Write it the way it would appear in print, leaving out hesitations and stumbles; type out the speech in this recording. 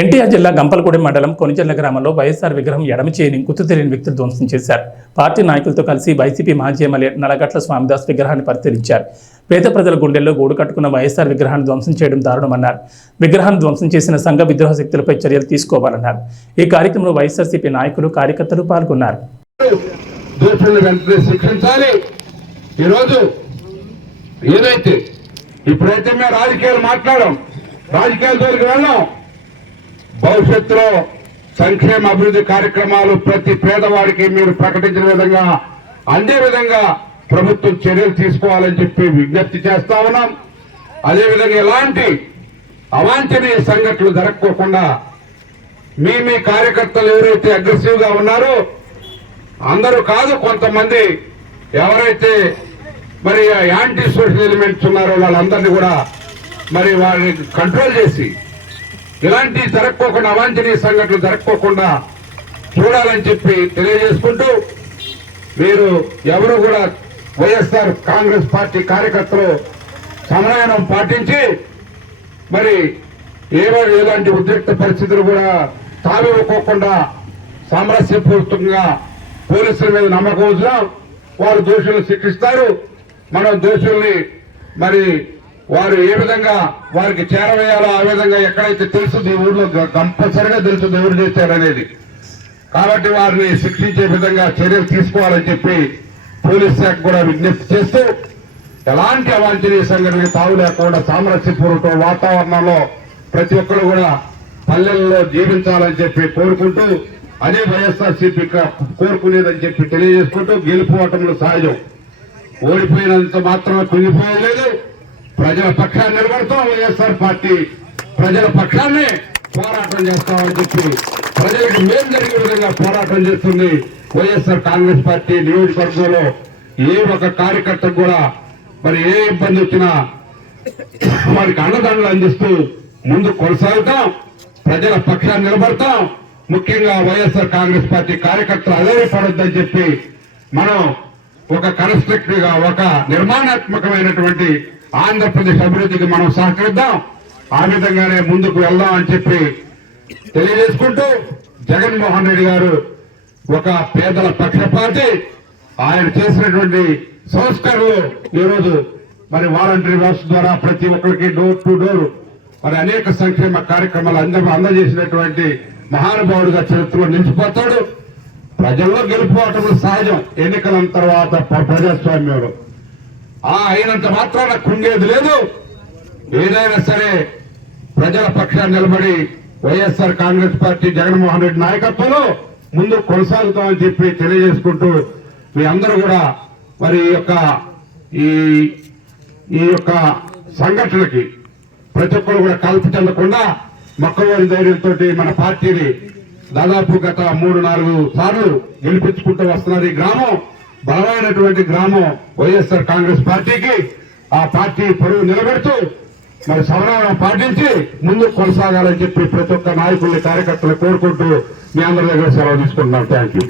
ఎన్టీఆర్ జిల్లా గంపలగూడెం మండలం కొనిచెర్ల గ్రామంలో వైఎస్ఆర్ విగ్రహం ఎడమ చేయిని గుర్తు తెలియని వ్యక్తులు ధ్వంసం చేశారు. పార్టీ నాయకులతో కలిసి వైసీపీ మాజీ ఎమ్మెల్యే నలగట్ల స్వామిదాస్ విగ్రహాన్ని పరిశీలించారు. పేద ప్రజల గుండెల్లో గూడు కట్టుకున్న వైఎస్ఆర్ విగ్రహాన్ని ధ్వంసం చేయడం దారుణమన్నారు. విగ్రహాన్ని ధ్వంసం చేసిన సంఘ విద్రోహ శక్తులపై చర్యలు తీసుకోవాలన్నారు. ఈ కార్యక్రమంలో వైఎస్ఆర్సీపీ నాయకులు కార్యకర్తలు పాల్గొన్నారు. ఇప్పుడైతే మేము రాజకీయాలు మాట్లాడడం, రాజకీయాల జోలికి వెళ్ళాం. భవిష్యత్తులో సంక్షేమ అభివృద్ధి కార్యక్రమాలు ప్రతి పేదవాడికి మీరు ప్రకటించిన విధంగా అందే విధంగా ప్రభుత్వం చర్యలు తీసుకోవాలని చెప్పి విజ్ఞప్తి చేస్తా ఉన్నాం. అదేవిధంగా ఎలాంటి అవాంఛనీయ సంఘటనలు జరగకోకుండా మీ కార్యకర్తలు ఎవరైతే అగ్రెసివ్ గా ఉన్నారో, అందరూ కాదు కొంతమంది ఎవరైతే మరి యాంటీ సోషల్ ఎలిమెంట్స్ ఉన్నారో వాళ్ళందరినీ కూడా మరి వారిని కంట్రోల్ చేసి ఇలాంటి జరగకోకుండా అవాంఛనీయ సంఘటనలు జరగకోకుండా చూడాలని చెప్పి తెలియజేసుకుంటూ, మీరు ఎవరు కూడా వైఎస్ఆర్ కాంగ్రెస్ పార్టీ కార్యకర్తలు సమన్వయం పాటించి మరి ఎలాంటి ఉద్రిక్త పరిస్థితులు కూడా తావివ్వకోకుండా సామరస్యపూర్వకంగా పోలీసుల మీద నమ్మకం ఉంచాం. వారు దోషులను శిక్షిస్తారు. మనం దోషుల్ని మరి వారు ఏ విధంగా వారికి చేరవేయాలో ఆ విధంగా ఎక్కడైతే తెలుస్తుంది, ఊళ్ళో కంపల్సరిగా తెలుస్తుంది ఎవరు చేశారనేది. కాబట్టి వారిని శిక్షించే విధంగా చర్యలు తీసుకోవాలని చెప్పి పోలీస్ శాఖ కూడా విజ్ఞప్తి చేస్తూ, ఎలాంటి అవాంఛనీయ సంఘటనకి తావు లేకుండా సామరస్యపూర్వక వాతావరణంలో ప్రతి ఒక్కరు కూడా పల్లెల్లో జీవించాలని చెప్పి కోరుకుంటూ, అదే వైఎస్ఆర్సీపీ కోరుకునేదని చెప్పి తెలియజేసుకుంటూ, గెలుపు ఓటములు సహజం. ఓడిపోయినంత మాత్రం కుంగిపోయలేదు. ప్రజల పక్షాన్ని నిలబడతాం. వైఎస్ఆర్ పార్టీ ప్రజల పక్షాన్ని పోరాటం చేస్తామని చెప్పి ప్రజలకు మేలు జరిగే విధంగా పోరాటం చేస్తుంది వైఎస్ఆర్ కాంగ్రెస్ పార్టీ. నియోజకవర్గంలో ఏ ఒక కార్యకర్తకు కూడా మరి ఏ ఇబ్బంది వచ్చినా వారికి అండదండలు అందిస్తూ ముందు కొనసాగుతాం. ప్రజల పక్షాన్ని నిలబడతాం. ముఖ్యంగా వైఎస్ఆర్ కాంగ్రెస్ పార్టీ కార్యకర్తలు అధైర్యపడొద్దని చెప్పి మనం ఒక కన్స్ట్రక్టివ్ గా ఒక నిర్మాణాత్మకమైనటువంటి ఆంధ్రప్రదేశ్ అభివృద్ధికి మనం సహకరిద్దాం. ఆ విధంగానే ముందుకు వెళ్దాం అని చెప్పి తెలియజేసుకుంటూ, జగన్మోహన్ రెడ్డి గారు ఒక పేదల పక్షపాతి. ఆయన చేసినటువంటి సంస్కరణలు ఈరోజు మరి వాలంటరీ వ్యవస్థ ద్వారా ప్రతి ఒక్కరికి డోర్ టు డోర్ మరి అనేక సంక్షేమ కార్యక్రమాలు అందజేసినటువంటి మహానుభావుడిగా చరిత్రలో నిలిచిపోతాడు. ప్రజల్లో గెలుపుకోవటం సహజం. ఎన్నికల తర్వాత ప్రజాస్వామ్యంలో అయినంత మాత్రాన కుంగేది లేదు. ఏదైనా సరే ప్రజల పక్షాన్ని నిలబడి వైఎస్ఆర్ కాంగ్రెస్ పార్టీ జగన్మోహన్ రెడ్డి నాయకత్వంలో ముందు కొనసాగుతామని చెప్పి తెలియజేసుకుంటూ, మీ అందరూ కూడా మరి ఈ యొక్క సంఘటనకి ప్రతి ఒక్కరు కూడా కల్పి చెందకుండా మొక్కవారి ధైర్యంతో మన పార్టీని దాదాపు గత 3-4 సార్లు గెలిపించుకుంటూ వస్తున్నారు. ఈ గ్రామం బలమైనటువంటి గ్రామం వైఎస్ఆర్ కాంగ్రెస్ పార్టీకి. ఆ పార్టీ పరువు నిలబెడుతూ మరి సమన్వయం పాటించి ముందుకు కొనసాగాలని చెప్పి ప్రతి ఒక్క నాయకుల్ని కార్యకర్తలు కోరుకుంటూ మీ అందరి దగ్గర సెలవు తీసుకుంటున్నాం. Thank you.